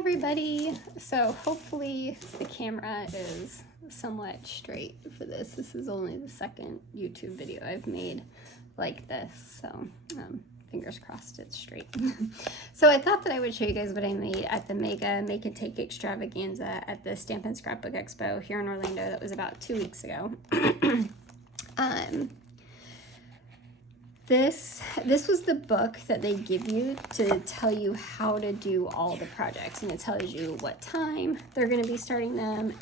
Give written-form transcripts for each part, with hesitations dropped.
everybody. So hopefully the camera is somewhat straight for this. This is only the second YouTube video I've made like this, so fingers crossed it's straight. So I thought that I would show you guys what I made at the Mega Make and Take Extravaganza at the Stamp and Scrapbook Expo here in Orlando. That was about 2 weeks ago. This was the book that they give you to tell you how to do all the projects, and it tells you what time they're going to be starting them.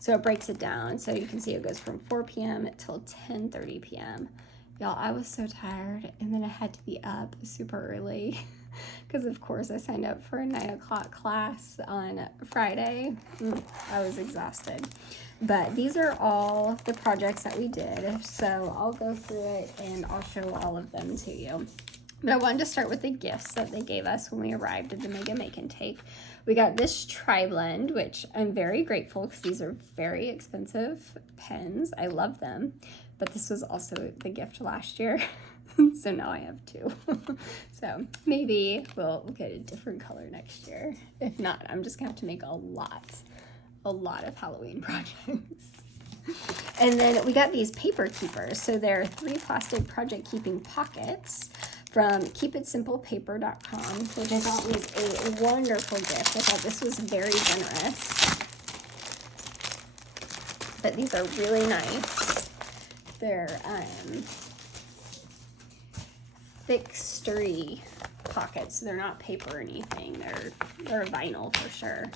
So it breaks it down, so you can see it goes from 4 p.m. till 10:30 p.m. Y'all, I was so tired, and then I had to be up super early because of course I signed up for a 9 o'clock class on Friday. I was exhausted. But these are all the projects that we did, so I'll go through it and I'll show all of them to you. But I wanted to start with the gifts that they gave us when we arrived at the Mega Make and Take. We got this tri-blend, which I'm very grateful because these are very expensive pens. I love them, but this was also the gift last year. So now I have two. So maybe we'll get a different color next year. If not, I'm just gonna have to make a lot of Halloween projects. And then we got these paper keepers. So they're 3 plastic project keeping pockets from keepitsimplepaper.com, which I thought was a wonderful gift. I thought this was very generous. But these are really nice. They're thick, sturdy pockets. So they're not paper or anything. They're vinyl for sure.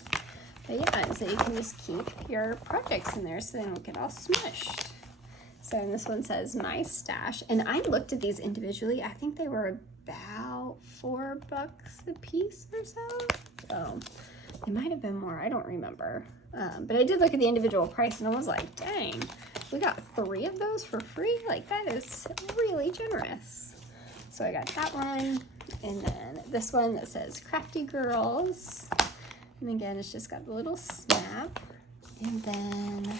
But yeah, so you can just keep your projects in there so they don't get all smushed. So and this one says my stash, and I looked at these individually. I think they were about $4 a piece or so. So it might have been more, I don't remember. But I did look at the individual price and I was like, dang, we got 3 of those for free? Like, that is really generous. So I got that one, and then this one that says Crafty Girls. And again, it's just got the little snap. And then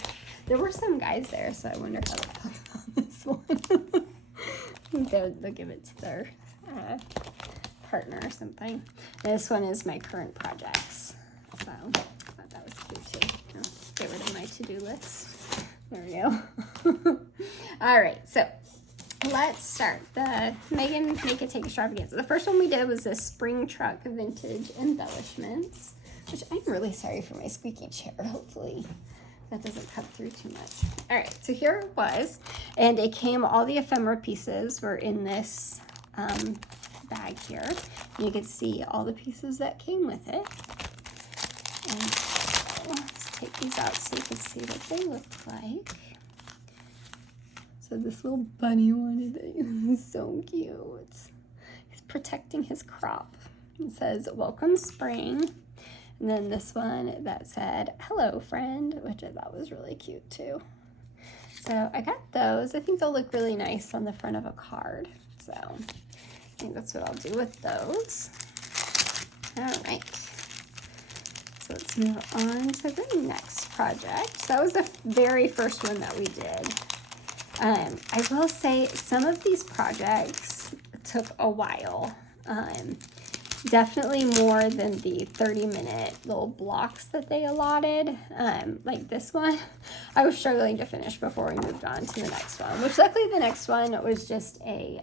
there were some guys there, so I wonder how they felt on this one. They'll give it to their partner or something. This one is my current projects. So I thought that was cute too. Let's get rid of my to-do list. There we go. All right, so let's start the Megan Make and Take Extravaganza. The first one we did was the Spring Truck Vintage Embellishments, which I'm really sorry for my squeaky chair. Hopefully that doesn't cut through too much. All right, so here it was, and it came, all the ephemera pieces were in this bag here. You can see all the pieces that came with it. And so let's take these out so you can see what they look like. So this little bunny one is so cute. He's protecting his crop. It says, welcome spring. And then this one that said, hello friend, which I thought was really cute too. So I got those. I think they'll look really nice on the front of a card. So I think that's what I'll do with those. All right. So let's move on to the next project. So that was the very first one that we did. I will say some of these projects took a while. Definitely more than the 30-minute little blocks that they allotted. Like this one, I was struggling to finish before we moved on to the next one, which luckily the next one was just a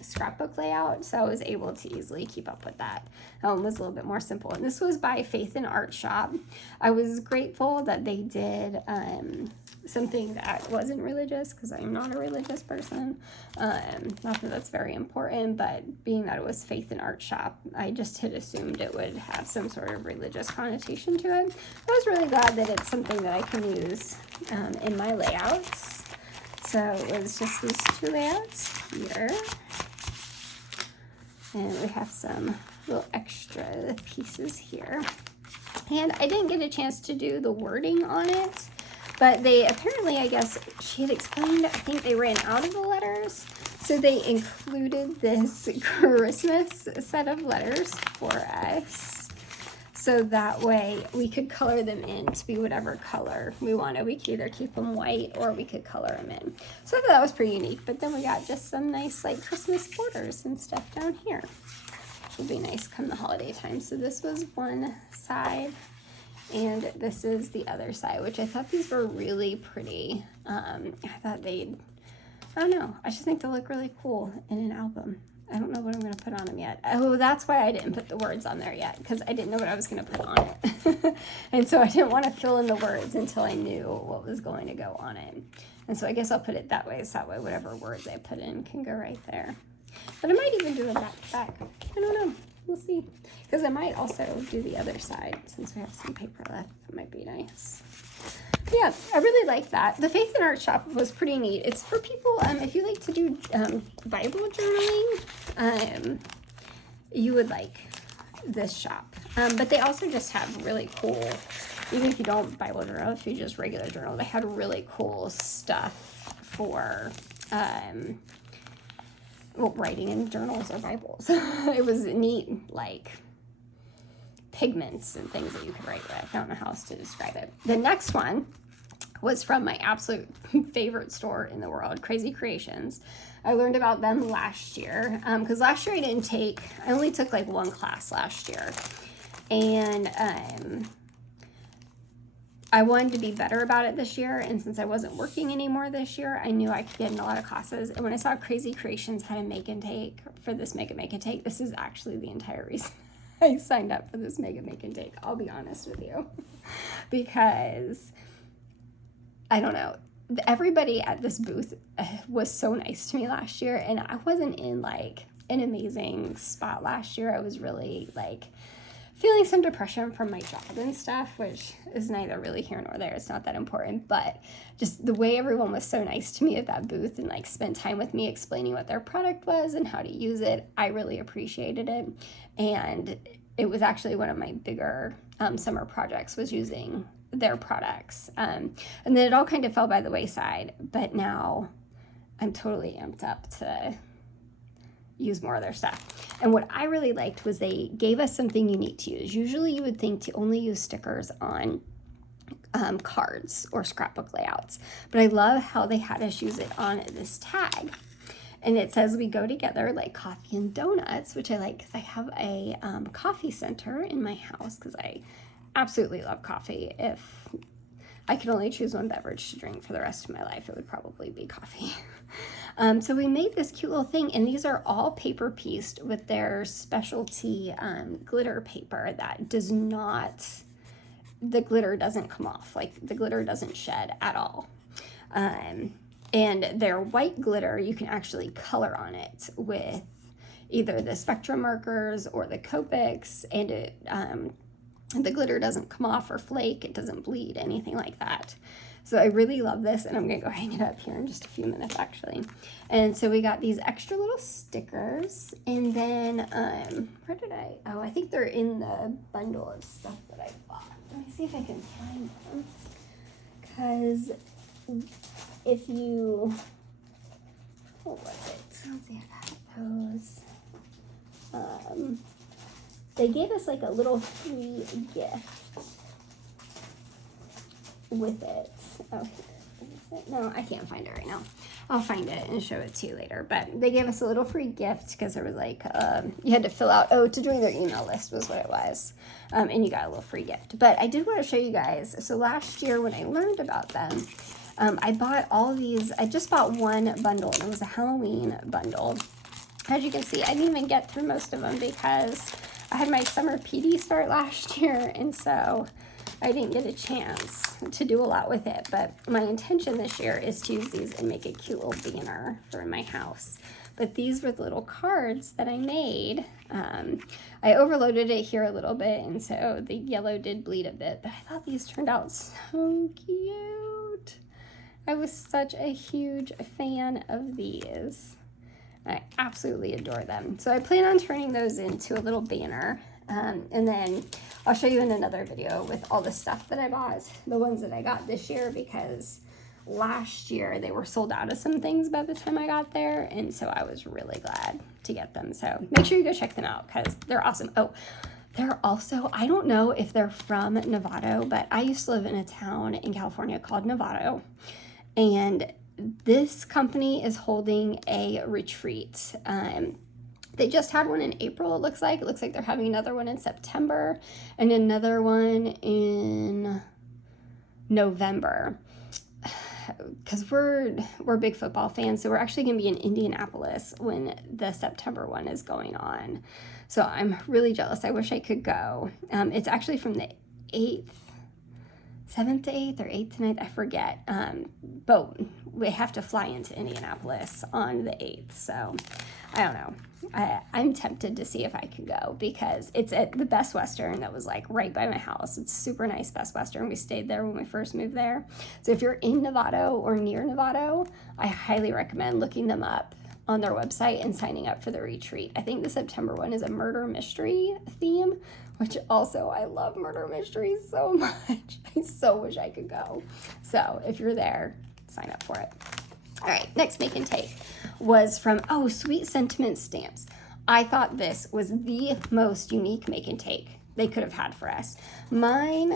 scrapbook layout, so I was able to easily keep up with that. It was a little bit more simple. And this was by Faith and Art Shop. I was grateful that they did something that wasn't religious, because I'm not a religious person. Not that that's very important, but being that it was Faith and Art Shop, I just had assumed it would have some sort of religious connotation to it. I was really glad that it's something that I can use in my layouts. So it was just these 2 layouts here. And we have some little extra pieces here. And I didn't get a chance to do the wording on it, but they apparently, I guess, she had explained, I think they ran out of the letters. So they included this Christmas set of letters for us. So that way we could color them in to be whatever color we wanted. We could either keep them white or we could color them in. So I thought that was pretty unique. But then we got just some nice like Christmas borders and stuff down here. will be nice come the holiday time. So this was one side, and this is the other side, which I thought these were really pretty. I thought they'd, I don't know, I just think they'll look really cool in an album. I don't know what I'm going to put on them yet. Oh, that's why I didn't put the words on there yet, because I didn't know what I was going to put on it. And so I didn't want to fill in the words until I knew what was going to go on it. And so I guess I'll put it that way, so that way whatever words I put in can go right there. But I might even do a backpack. I don't know. We'll see. Because I might also do the other side, since we have some paper left. That might be nice. Yeah, I really like that. The Faith and Art shop was pretty neat. It's for people, if you like to do Bible journaling, you would like this shop. But they also just have really cool, even if you don't Bible journal, if you just regular journal, they had really cool stuff for well, writing in journals or Bibles. It was neat, like pigments and things that you could write with. I don't know how else to describe it. The next one was from my absolute favorite store in the world, Krazy Kreations. I learned about them last year, because last year I only took like one class last year. And I wanted to be better about it this year, and since I wasn't working anymore this year, I knew I could get in a lot of classes. And when I saw Krazy Kreations had a make and take for this Make and Take, this is actually the entire reason I signed up for this Make and Take, I'll be honest with you. Because, I don't know, everybody at this booth was so nice to me last year, and I wasn't in like an amazing spot last year. I was really like feeling some depression from my job and stuff, which is neither really here nor there. It's not that important, but just the way everyone was so nice to me at that booth and like spent time with me explaining what their product was and how to use it, I really appreciated it. And it was actually one of my bigger summer projects, was using their products. And then it all kind of fell by the wayside, but now I'm totally amped up to use more of their stuff. And what I really liked was they gave us something unique to use. Usually you would think to only use stickers on cards or scrapbook layouts, but I love how they had us use it on this tag. And it says, "We go together like coffee and donuts," which I like because I have a coffee center in my house, because I absolutely love coffee. If I could only choose one beverage to drink for the rest of my life, it would probably be coffee. So we made this cute little thing, and these are all paper pieced with their specialty glitter paper that does not, the glitter doesn't come off, like the glitter doesn't shed at all. And their white glitter, you can actually color on it with either the Spectrum markers or the Copics, and it the glitter doesn't come off or flake, it doesn't bleed, anything like that. So I really love this, and I'm gonna go hang it up here in just a few minutes actually. And so we got these extra little stickers, and then where did I think they're in the bundle of stuff that I bought. Let me see if I can find them, because if you, what was it? Let's see, I got those. They gave us like a little free gift with it. Oh, here, is it? No, I can't find it right now. I'll find it and show it to you later. But they gave us a little free gift because there was like, you had to fill out, to join their email list was what it was. And you got a little free gift. But I did want to show you guys. So last year when I learned about them, I bought all of these. I just bought one bundle, and it was a Halloween bundle. As you can see, I didn't even get through most of them because I had my summer PD start last year, and so I didn't get a chance to do a lot with it. But my intention this year is to use these and make a cute little banner for my house. But these were the little cards that I made. I overloaded it here a little bit, and so the yellow did bleed a bit, but I thought these turned out so cute. I was such a huge fan of these. I absolutely adore them. So I plan on turning those into a little banner. And then I'll show you in another video with all the stuff that I bought, the ones that I got this year, because last year they were sold out of some things by the time I got there. And so I was really glad to get them. So make sure you go check them out because they're awesome. Oh, they're also, I don't know if they're from Novato, but I used to live in a town in California called Novato. And this company is holding a retreat They just had one in April, it looks like. It looks like they're having another one in September and another one in November. Because we're big football fans, so we're actually going to be in Indianapolis when the September one is going on. So I'm really jealous. I wish I could go. It's actually from the 7th to 8th or 8th to 9th, I forget. But we have to fly into Indianapolis on the 8th, so I don't know. I'm tempted to see if I can go because it's at the Best Western that was like right by my house. It's super nice, Best Western. We stayed there when we first moved there. So if you're in Novato or near Novato, I highly recommend looking them up on their website and signing up for the retreat. I think the September one is a murder mystery theme, which also I love murder mysteries so much. I so wish I could go. So if you're there, sign up for it. All right, next make and take was from, Sweet Sentiment Stamps. I thought this was the most unique make and take they could have had for us. Mine,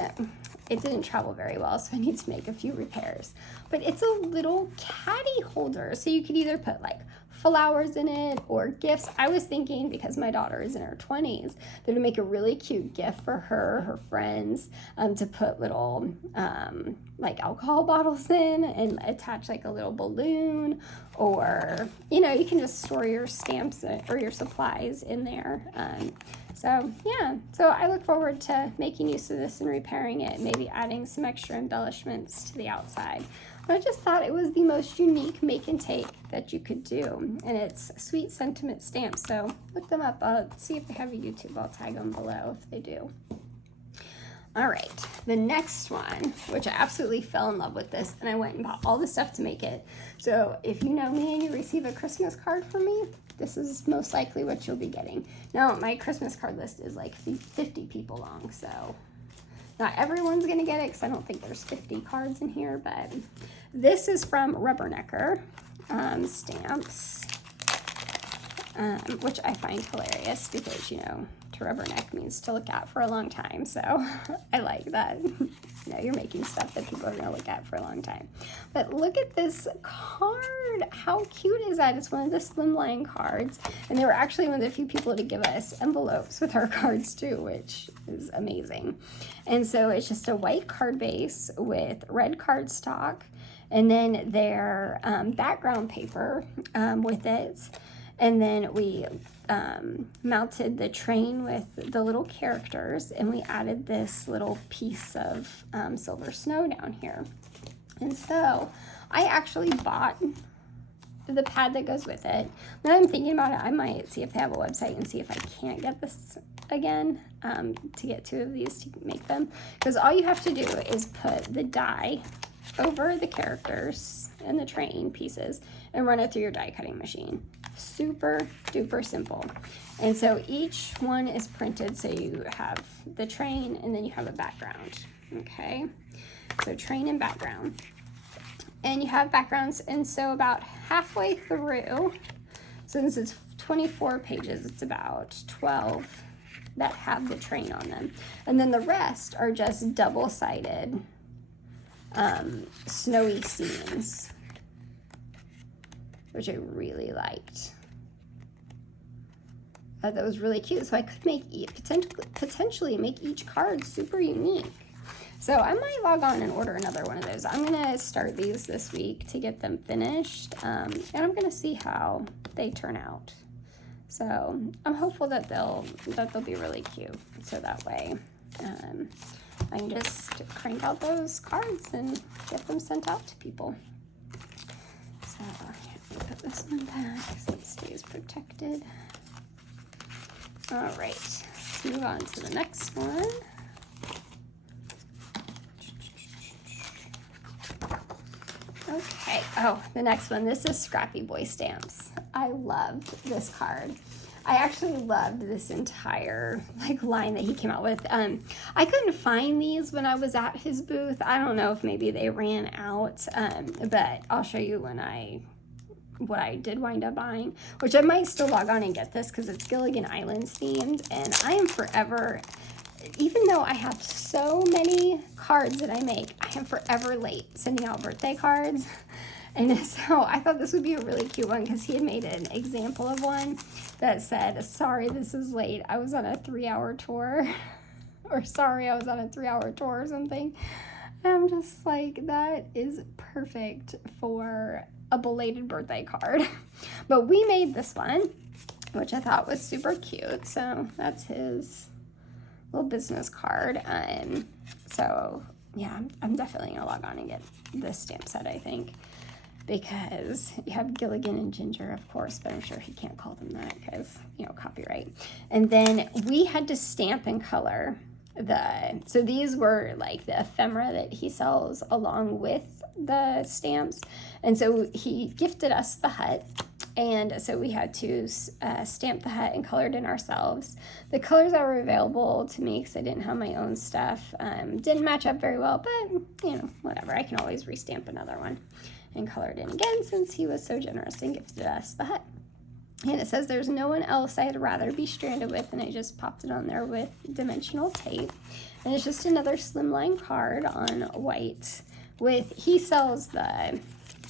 it didn't travel very well, so I need to make a few repairs. But it's a little caddy holder, so you could either put like flowers in it or gifts. I was thinking, because my daughter is in her 20s, that it would make a really cute gift for her friends, to put little like alcohol bottles in and attach like a little balloon, or you can just store your stamps or your supplies in there. So I look forward to making use of this and repairing it, maybe adding some extra embellishments to the outside. But I just thought it was the most unique make and take that you could do. And it's Sweet Sentiment Stamps, so look them up. I'll see if they have a YouTube. I'll tag them below if they do. All right, the next one, which I absolutely fell in love with this, and I went and bought all the stuff to make it. So if you know me and you receive a Christmas card from me, this is most likely what you'll be getting. Now, my Christmas card list is like 50 people long, so not everyone's gonna get it because I don't think there's 50 cards in here, but this is from Rubbernecker Stamps, which I find hilarious because, to rubberneck means to look at for a long time, so I like that. You're making stuff that people are going to look at for a long time. But look at this card. How cute is that? It's one of the slimline cards, and they were actually one of the few people to give us envelopes with our cards too, which is amazing. And so it's just a white card base with red cardstock, and then their background paper with it. And then we mounted the train with the little characters, and we added this little piece of silver snow down here. And so I actually bought the pad that goes with it. Now I'm thinking about it, I might see if they have a website and see if I can't get this again, to get 2 of these to make them. Because all you have to do is put the die over the characters and the train pieces and run it through your die cutting machine. Super duper simple. And so each one is printed, so you have the train and then you have a background. Okay, so train and background, and you have backgrounds. And so about halfway through, since it's 24 pages, it's about 12 that have the train on them, and then the rest are just double-sided snowy scenes, which I really liked. That was really cute. So I could make potentially make each card super unique. So I might log on and order another one of those. I'm gonna start these this week to get them finished, and I'm gonna see how they turn out. So I'm hopeful that they'll be really cute. So that way, I can just crank out those cards and get them sent out to people. So let me put this one back so it stays protected. All right, let's move on to the next one. Okay, the next one. This is Scrappy Boy Stamps. I loved this card. I actually loved this entire line that he came out with. I couldn't find these when I was at his booth. I don't know if maybe they ran out, but I'll show you what I did wind up buying, which I might still log on and get this because it's Gilligan Islands themed, and I am forever, even though I have so many cards that I make, I am forever late sending out birthday cards. And so I thought this would be a really cute one because he had made an example of one that said, sorry, this is late. I was on a 3-hour tour. Or sorry, I was on a 3-hour tour or something. And I'm just like, that is perfect for a belated birthday card. But we made this one, which I thought was super cute. So that's his little business card. So yeah, I'm definitely gonna log on and get this stamp set, I think, because you have Gilligan and Ginger, of course, but I'm sure he can't call them that because, you know, copyright. And then we had to stamp and color so these were like the ephemera that he sells along with the stamps. And so he gifted us the hut. And so we had to stamp the hut and color it in ourselves. The colors that were available to me, because I didn't have my own stuff, didn't match up very well, but, you know, whatever. I can always restamp another one and color it in again since he was so generous and gifted us the hut. And it says there's no one else I'd rather be stranded with, and I just popped it on there with dimensional tape. And it's just another slimline card on white he sells I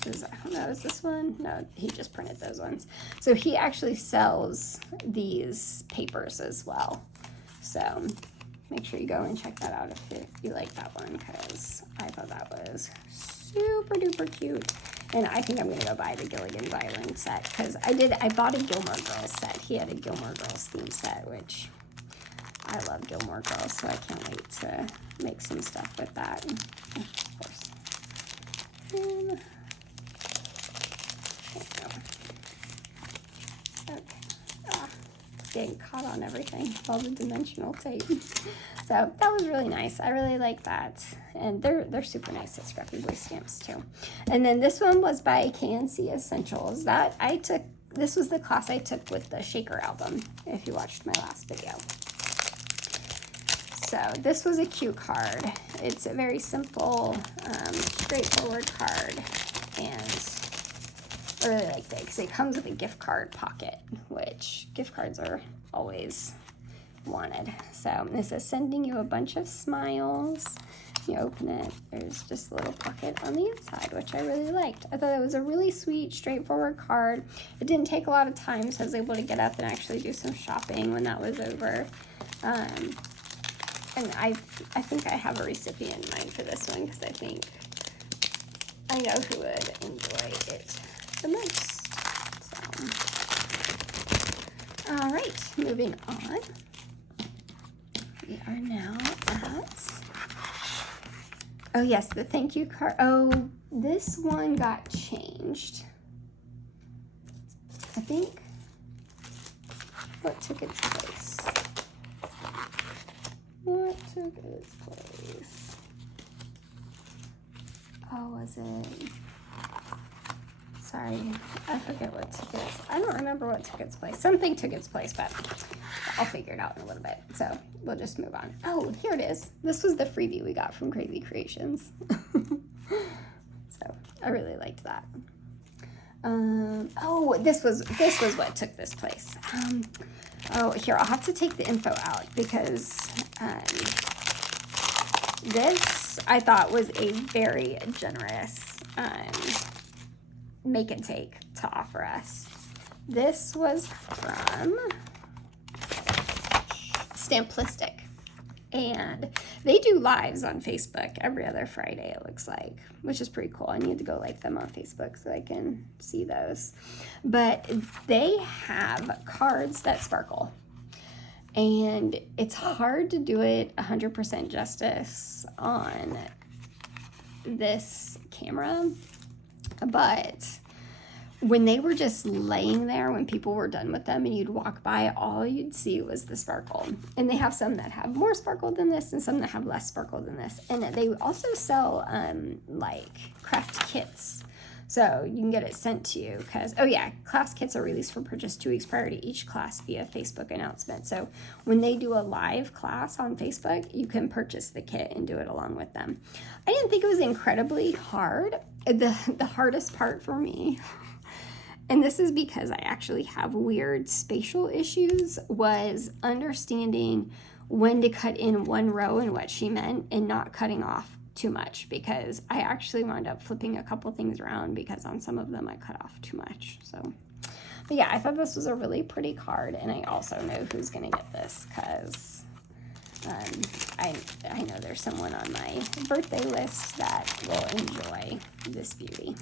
don't know, is this one? No, he just printed those ones. So he actually sells these papers as well. So make sure you go and check that out if you like that one, because I thought that was super duper cute. And I think I'm going to go buy the Gilligan violin set, because I bought a Gilmore Girls set. He had a Gilmore Girls theme set, which I love Gilmore Girls, so I can't wait to make some stuff with that, of course. And, okay. Getting caught on everything, all the dimensional tape. So that was really nice. I really like that. And they're super nice at Scrappy Boy Stamps too. And then this one was by KNC Essentials. This was the class I took with the Shaker album, if you watched my last video. So this was a cute card. It's a very simple, straightforward card. And I really liked it because it comes with a gift card pocket, which gift cards are always wanted. So this is sending you a bunch of smiles. You open it, there's just a little pocket on the inside, which I really liked. I thought it was a really sweet, straightforward card. It didn't take a lot of time, so I was able to get up and actually do some shopping when that was over. And I think I have a recipient in mind for this one, because I think I know who would enjoy it the most. So, all right, moving on. We are now at, oh yes, the thank you card. Oh, this one got changed. I think, what took its place? What took its place? Oh, was it? Sorry, I forget what took its. I don't remember what took its place. Something took its place, but I'll figure it out in a little bit. So we'll just move on. Oh, here it is. This was the freebie we got from Krazy Kreations. So I really liked that. Oh, this was what took this place. Oh, here, I'll have to take the info out, because this I thought was a very generous make and take to offer us. This was from Stamplistic, and they do lives on Facebook every other Friday, it looks like, which is pretty cool. I need to go like them on Facebook so I can see those. But they have cards that sparkle, and it's hard to do it 100% justice on this camera, but when they were just laying there, when people were done with them and you'd walk by, all you'd see was the sparkle. And they have some that have more sparkle than this and some that have less sparkle than this. And they also sell like craft kits. So you can get it sent to you, because, oh yeah, class kits are released for purchase 2 weeks prior to each class via Facebook announcement. So when they do a live class on Facebook, you can purchase the kit and do it along with them. I didn't think it was incredibly hard. The hardest part for me, and this is because I actually have weird spatial issues, was understanding when to cut in one row and what she meant, and not cutting off too much, because I actually wound up flipping a couple things around because on some of them I cut off too much. So, but yeah, I thought this was a really pretty card, and I also know who's gonna get this because I know there's someone on my birthday list that will enjoy this beauty.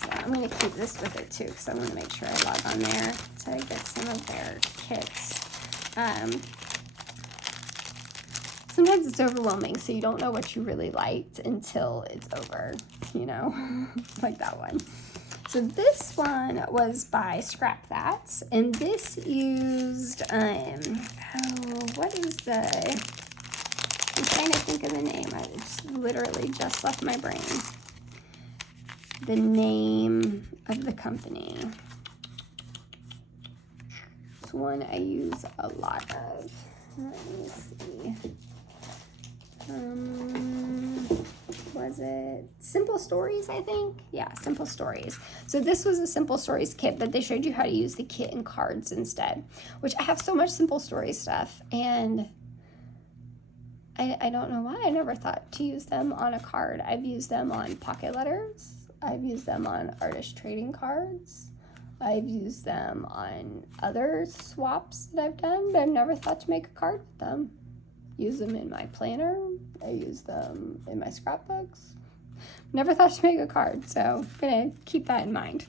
So I'm going to keep this with it too, because I want to make sure I log on there to get some of their kits. Sometimes it's overwhelming, so you don't know what you really liked until it's over, you know, like that one. So this one was by Scrap That, and this used, what is I'm trying to think of the name. It's literally just left my brain. The name of the company. It's one I use a lot of. Let me see. Was it Simple Stories, I think? Yeah, Simple Stories. So this was a Simple Stories kit, but they showed you how to use the kit and cards instead, which I have so much Simple Stories stuff, and I don't know why I never thought to use them on a card. I've used them on pocket letters. I've used them on artist trading cards. I've used them on other swaps that I've done, but I've never thought to make a card with them. Use them in my planner. I use them in my scrapbooks. Never thought to make a card, so I'm gonna keep that in mind.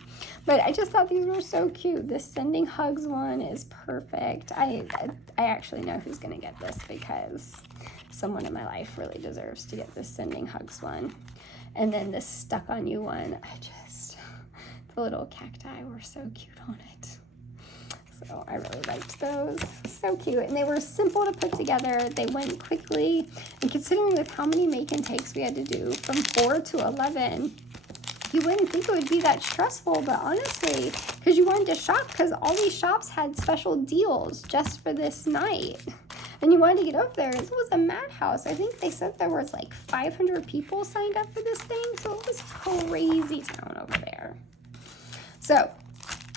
But I just thought these were so cute. This Sending Hugs one is perfect. I actually know who's gonna get this because someone in my life really deserves to get this Sending Hugs one. And then this Stuck on You one, the little cacti were so cute on it. So I really liked those. So cute. And they were simple to put together. They went quickly. And considering with how many make and takes we had to do from 4 to 11, you wouldn't think it would be that stressful. But honestly, because you wanted to shop, because all these shops had special deals just for this night. And you wanted to get over there. It was a madhouse. I think they said there was like 500 people signed up for this thing. So it was crazy town over there. So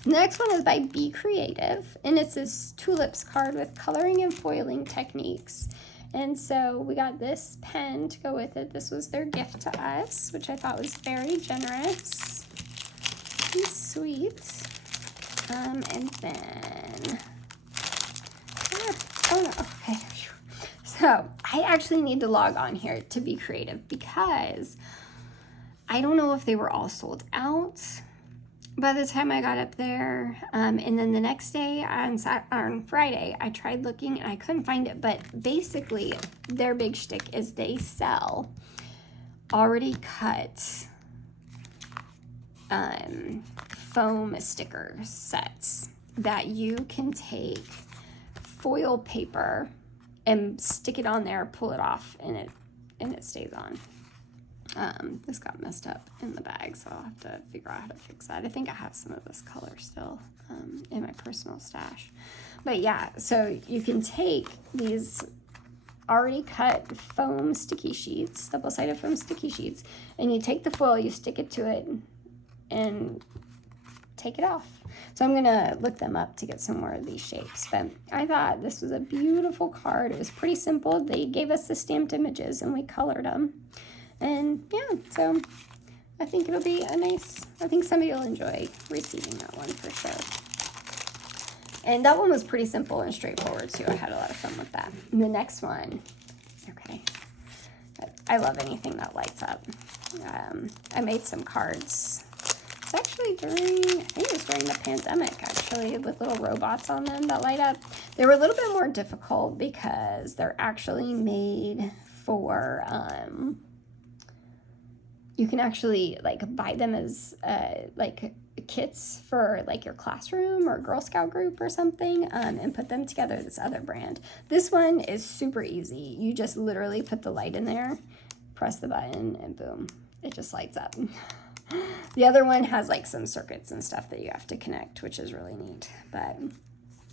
the next one is by Be Creative, and it's this tulips card with coloring and foiling techniques. And so we got this pen to go with it. This was their gift to us, which I thought was very generous and sweet. And then, oh no, okay. So I actually need to log on here to Be Creative because I don't know if they were all sold out by the time I got up there. And then the next day on Friday, I tried looking and I couldn't find it. But basically, their big shtick is they sell already cut foam sticker sets that you can take foil paper and stick it on there, pull it off, and it stays on. This got messed up in the bag, so I'll have to figure out how to fix that. I think I have some of this color still in my personal stash. But yeah, so you can take these already cut foam sticky sheets, double-sided foam sticky sheets, and you take the foil, you stick it to it, and take it off. So I'm gonna look them up to get some more of these shapes. But I thought this was a beautiful card. It was pretty simple. They gave us the stamped images and we colored them. And yeah, so I think it'll be I think somebody will enjoy receiving that one for sure. And that one was pretty simple and straightforward too. I had a lot of fun with that. And the next one, okay, I love anything that lights up. I made some cards. It's actually I think it was during the pandemic actually, with little robots on them that light up. They were a little bit more difficult because they're actually made for, you can actually like buy them as like kits for like your classroom or Girl Scout group or something, and put them together. This other brand. This one is super easy. You just literally put the light in there, press the button, and boom, it just lights up. The other one has like some circuits and stuff that you have to connect, which is really neat. But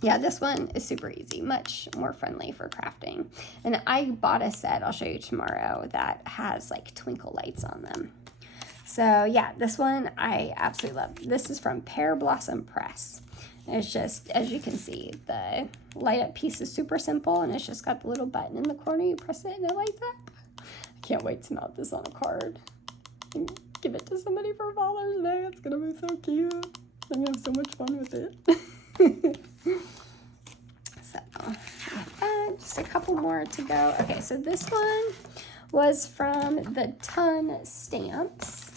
yeah, this one is super easy, much more friendly for crafting. And I bought a set, I'll show you tomorrow, that has like twinkle lights on them. So yeah, this one I absolutely love. This is from Pear Blossom Press. And it's just, as you can see, the light up piece is super simple, and it's just got the little button in the corner. You press it and it lights up. I can't wait to mount this on a card and give it to somebody for Father's Day. It's gonna be so cute. I'm gonna have so much fun with it. So, just a couple more to go. Okay, so this one was from the Ton Stamps,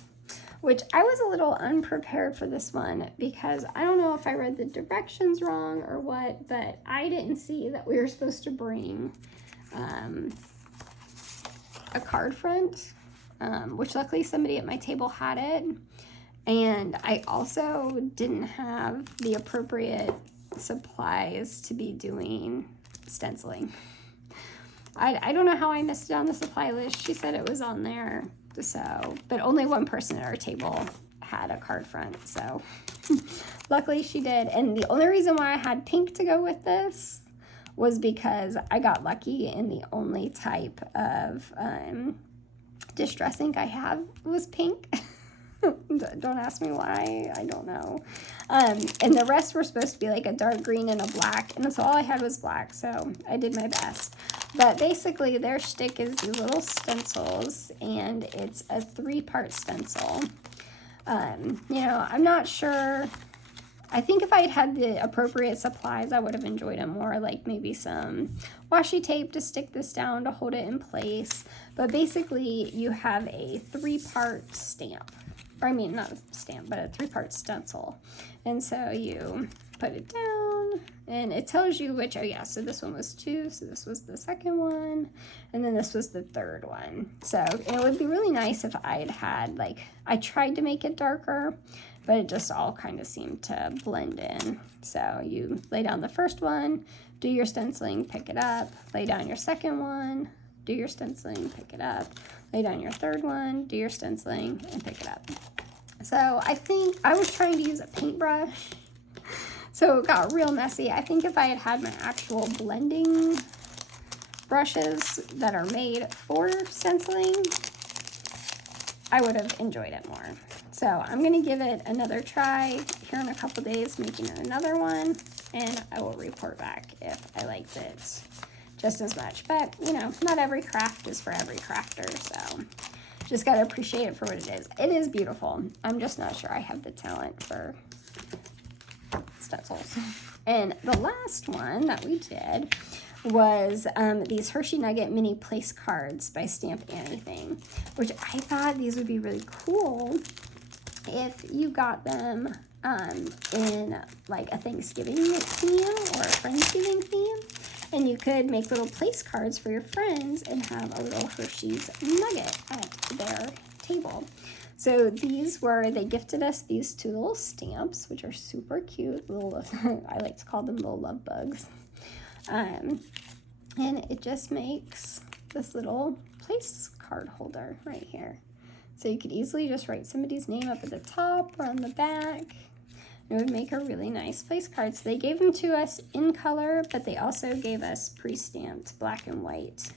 which I was a little unprepared for this one because I don't know if I read the directions wrong or what, but I didn't see that we were supposed to bring a card front, which luckily somebody at my table had it. And I also didn't have the appropriate supplies to be doing stenciling. I don't know how I missed it on the supply list. She said it was on there, so, but only one person at our table had a card front, so luckily she did. And the only reason why I had pink to go with this was because I got lucky, and the only type of distress ink I have was pink. Don't ask me why, I don't know. And the rest were supposed to be like a dark green and a black, and so all I had was black, so I did my best. But basically their shtick is these little stencils, and it's a 3-part stencil. You know, I'm not sure. I think if I had the appropriate supplies, I would have enjoyed it more, like maybe some washi tape to stick this down to hold it in place. But basically you have a 3-part stamp. Or I mean, not a stamp, but a 3-part stencil. And so you put it down, and it tells you which, oh yeah, so this one was 2, so this was the second one, and then this was the third one. So it would be really nice if I'd had, like, I tried to make it darker, but it just all kind of seemed to blend in. So you lay down the first one, do your stenciling, pick it up, lay down your second one, do your stenciling, pick it up, lay down your third one, do your stenciling, and pick it up. So I think I was trying to use a paintbrush, so it got real messy. I think if I had had my actual blending brushes that are made for stenciling, I would have enjoyed it more. So I'm going to give it another try here in a couple days, making another one, and I will report back if I liked it just as much. But, you know, not every craft is for every crafter, so just got to appreciate it for what it is. It is beautiful. I'm just not sure I have the talent for stencils. And the last one that we did was these Hershey Nugget mini place cards by Stamp Anniething, which I thought these would be really cool if you got them in like a Thanksgiving theme or a Friendsgiving theme, and you could make little place cards for your friends and have a little Hershey's Nugget at their table. So these were, they gifted us these 2 little stamps, which are super cute, little, I like to call them little love bugs. And it just makes this little place card holder right here. So you could easily just write somebody's name up at the top or on the back. It would make a really nice place card. So they gave them to us in color, but they also gave us pre-stamped black and white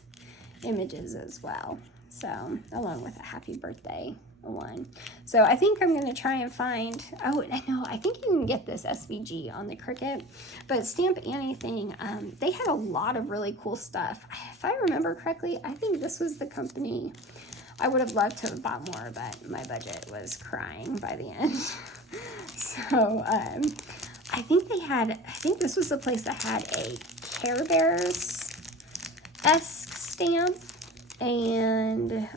images as well. So along with a happy birthday one. So I think I'm going to try and find, oh, I think you can get this SVG on the Cricut, but Stamp Anniething, they had a lot of really cool stuff. If I remember correctly, I think this was the company. I would have loved to have bought more, but my budget was crying by the end. So I think this was the place that had a Care Bears-esque stamp, and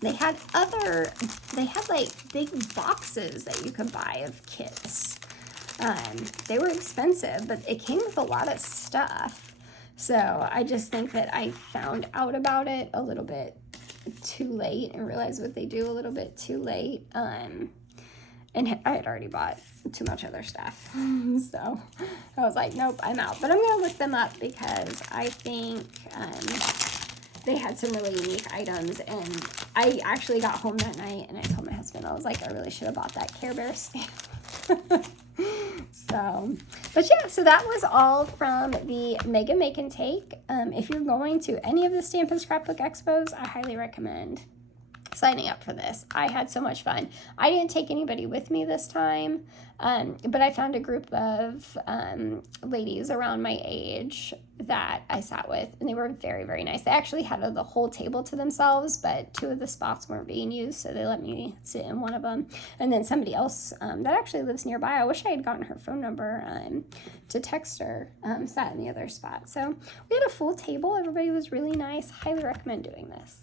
they had like big boxes that you could buy of kits. They were expensive, but it came with a lot of stuff. So I just think that I found out about it a little bit too late and realized what they do a little bit too late. And I had already bought too much other stuff. So I was like, nope, I'm out. But I'm going to look them up because I think they had some really unique items. And I actually got home that night and I told my husband, I was like, I really should have bought that Care Bear stamp. So, but yeah, so that was all from the Mega Make and Take. If you're going to any of the Stamp and Scrapbook Expos, I highly recommend signing up for this. I had so much fun. I didn't take anybody with me this time, but I found a group of ladies around my age that I sat with, and they were very, very nice. They actually had the whole table to themselves, but 2 of the spots weren't being used, so they let me sit in one of them. And then somebody else that actually lives nearby, I wish I had gotten her phone number to text her, sat in the other spot. So we had a full table. Everybody was really nice. Highly recommend doing this.